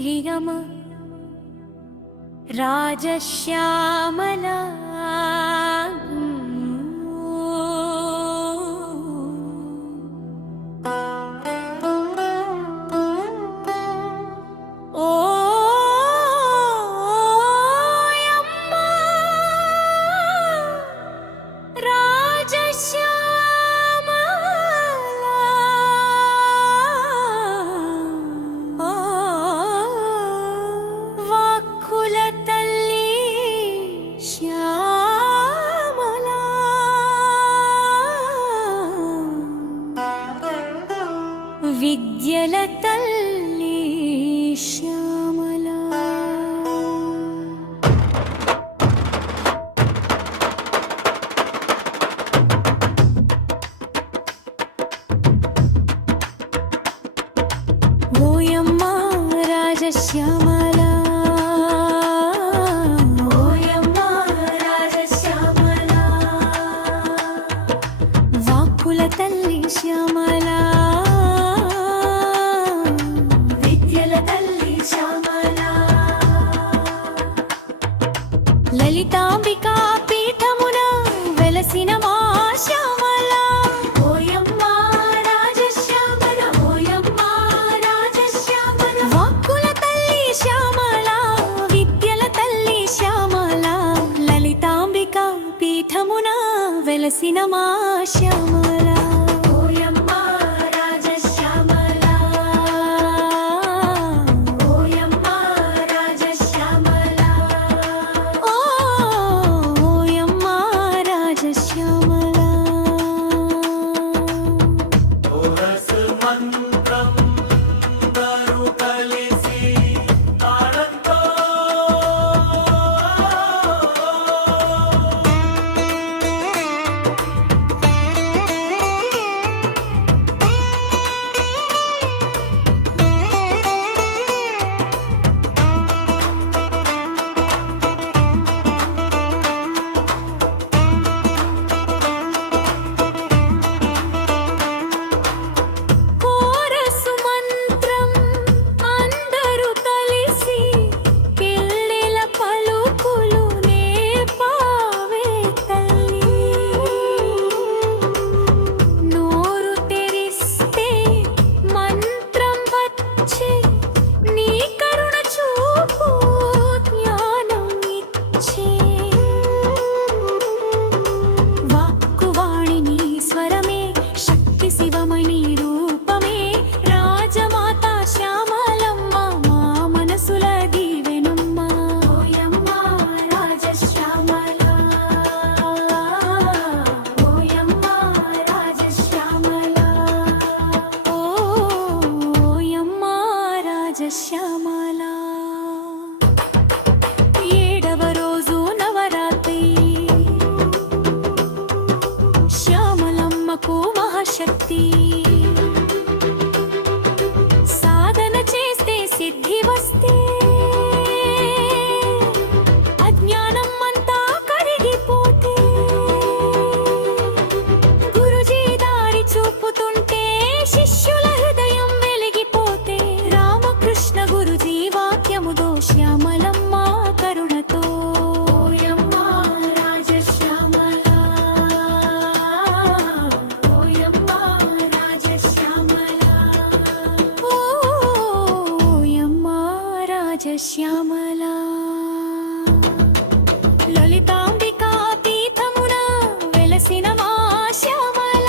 हिगम राजश्यामला విద్యల తల్లి శ్యామల ఓయమ్మ రాజశ్యామల ఓయమ్మ రాజశ్యామల వాక్కుల తల్లి శ్యామల లలితాంబికా పీఠమున వెలసిన మా శ్యామల ఓయమ్మ రాజశ్యామల ఓయమ్మ రాజశ్యామల వాక్కుల తల్లి శ్యామల విద్యల తల్లి శ్యామల లలితాంబికా పీఠమున వెలసిన మా శ్యామల శ్యామల ఏడవ రోజు నవరాత్రి శ్యామలమ్మకు మహాశక్తి సాధన చేస్తే సిద్ధి వస్తే అజ్ఞానం అంతా కరిగిపోతే గురుజీ దారి చూపుతుంటే శిష్యుల హృదయం వెలిగిపోతే కృష్ణ గురుజీ వాక్యముదో శ్యామలమ్మ కరుణతో ఓయమ్మ రాజశ్యామల ఓయమ్మ రాజశ్యామల ఓయమ్మ రాజశ్యామల లలితాంబికా పీఠమున వెలసిన మా శ్యామల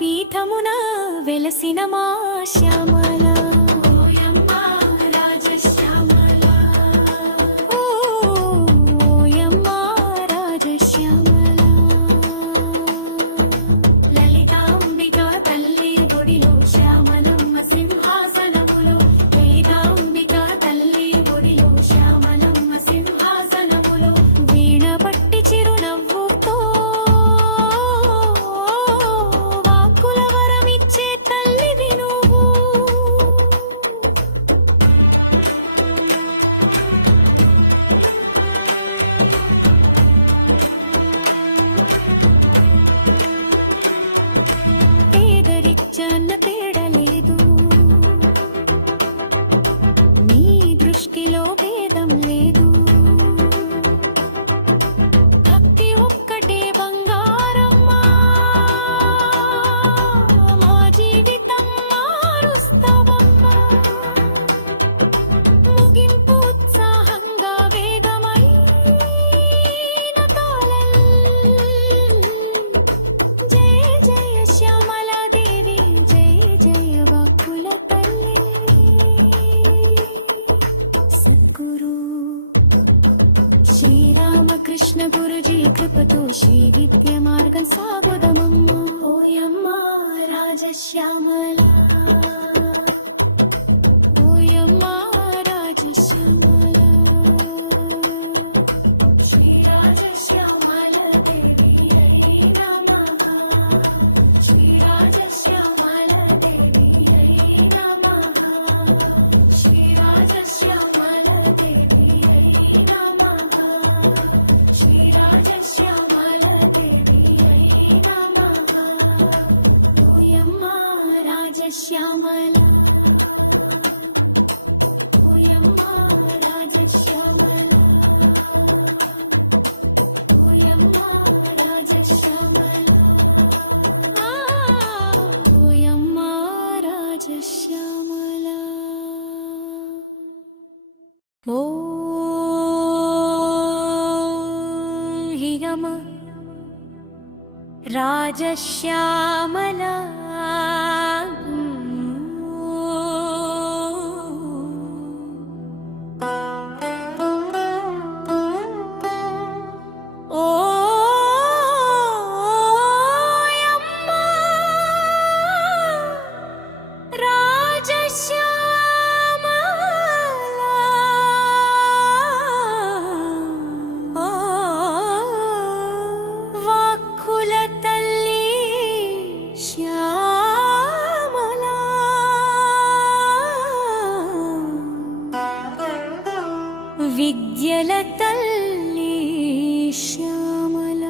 పీఠమున వెలసిన మా శ్యామల ఓయమ్మ రాజశ్యామల ఓయమ్మ రామకృష్ణ గురుజీ కృపతో శ్రీ విద్య మార్గం సాగుదమమ్మ ఓయమ్మ రాజశ్యామల ఓయమ్మ రాజశ్యామల శ్రీ రాజశ్యామల దేవి అయి నమః శ్రీ రాజశ్యామల దేవి అయి నమః శ్రీ రాజశ్యామల దేవి అయి నమః శ్రీ రాజశ్యామల దేవి అయి నమః ఓయమ్మ రాజశ్యామల ఓయమ్మ రాజశ్యామల ఓయమ్మ రాజశ్యామల ఓయమ్మ రాజశ్యామల హిగమ రాజశ్యామల విద్యల తల్లి శ్యామల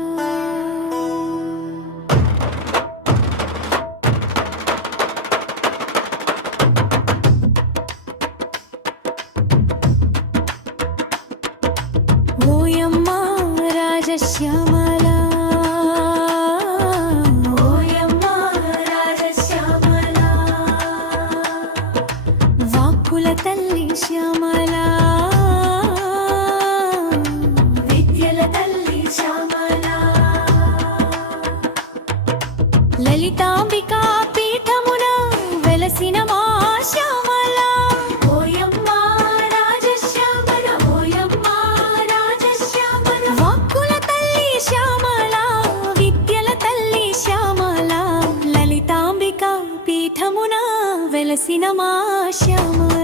ఓయమ్మ రాజశ్యామల ఓయమ్మ రాజశ్యామల వాక్కుల తల్లి శ్యామల లలితాంబికా పీఠమున వెలసిన మా శ్యామల ఓయమ్మ రాజశ్యామల ఓయమ్మ రాజశ్యామల వాక్కుల తల్లి శ్యామల విద్యల తల్లి శ్యామల లలితాంబికా పీఠమున వెలసిన మా శ్యామల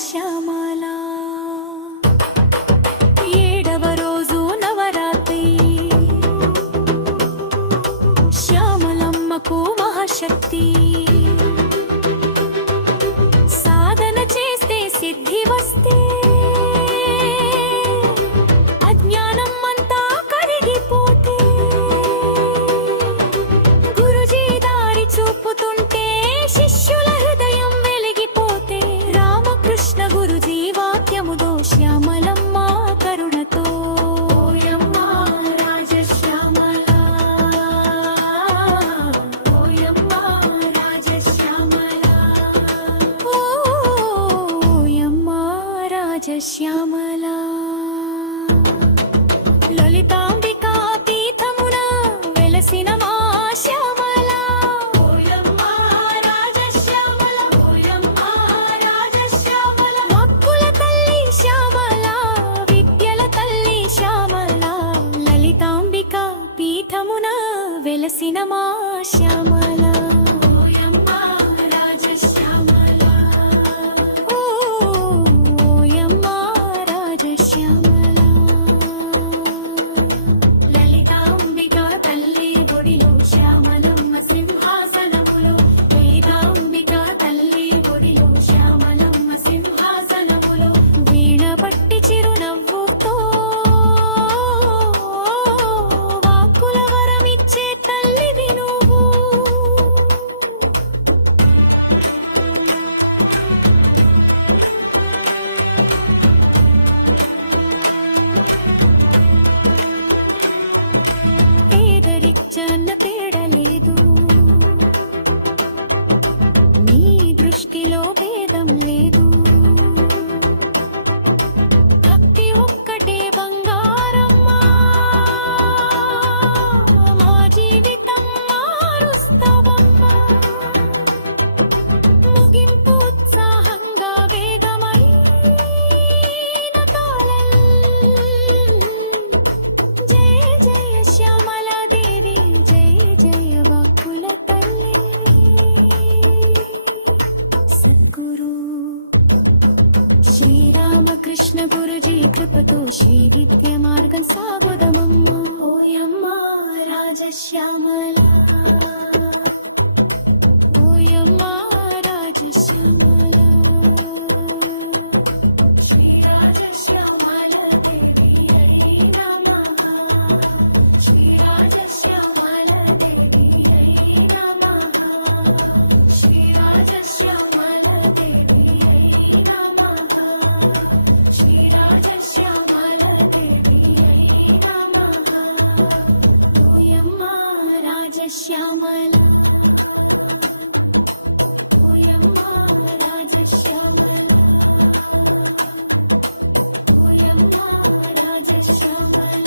శ్యామల ఏడవ రోజు నవరాత్రి శ్యామలమ్మకు మహాశక్తి సాధన చేస్తే సిద్ధి వస్తే అజ్ఞానం అంతా కరిగిపోతే గురుజీ దారి చూపుతుంటే శిష్యుల హృదయం వెలిగిపోతే రామకృష్ణ గురుజీ వాక్యముదో శ్యామలమ్మ కరుణతో ఓయమ్మ రాజశ్యామల ఓయమ్మ రాజ రాజశ్యామలా లలితాంబికా పీఠమున వెలసిన మా శ్యామలా ఓయమ్మ రాజశ్యామల ఓయమ్మ రాజశ్యామల మక్కుల తల్లి శ్యామలా విద్యల తల్లి శ్యామలా లలితాంబికా పీఠమున వెలసిన మా శ్యామలా ఓయమ్మ రాజశ్యామలా ఓయమ్మ రాజశ్యామలా లలితాంబికా తల్లి గుడిలో శ్యామలమ్మ సింహాసనములో వేదాంబికా తల్లి గుడిలో శ్యామలమ్మ సింహాసనములో వీణ పట్టి చిరునవ్వుతో వాక్కుల వరమిచ్చే తల్లివి నువ్వు పేదరిచ్చన్న తేడలేదు నీ దృష్టిలో భేదం లేదు భక్తి ఒక్కటే బంగారమ్మా మా జీవితం మారుస్తావమ్మా ముగింపు ఉత్సాహంగా వేగమైన తాళం జయ జయ శ్యామలాదేవి జయ జయ వాక్కుల తల్లి సద్గురు శ్రీరామకృష్ణ గురుజీ కృపతో శ్రీ విద్య మార్గం సాగుదమమ్మ ఓయమ్మ రాజశ్యామల ఓయమ్మ రాజశ్యామల శ్రీ రాజశ్యామల దేవి హరి నమః శ్రీ రాజశ్యామల దేవి హరి నమః శ్రీ రాజశ్యామల దేవి హరి నమః శ్రీ రాజశ్యామల దేవి హరి నమః ఓయమ్మ రాజశ్యామల ఓయమ్మ రాజశ్యామల ఓయమ్మ రాజశ్యామల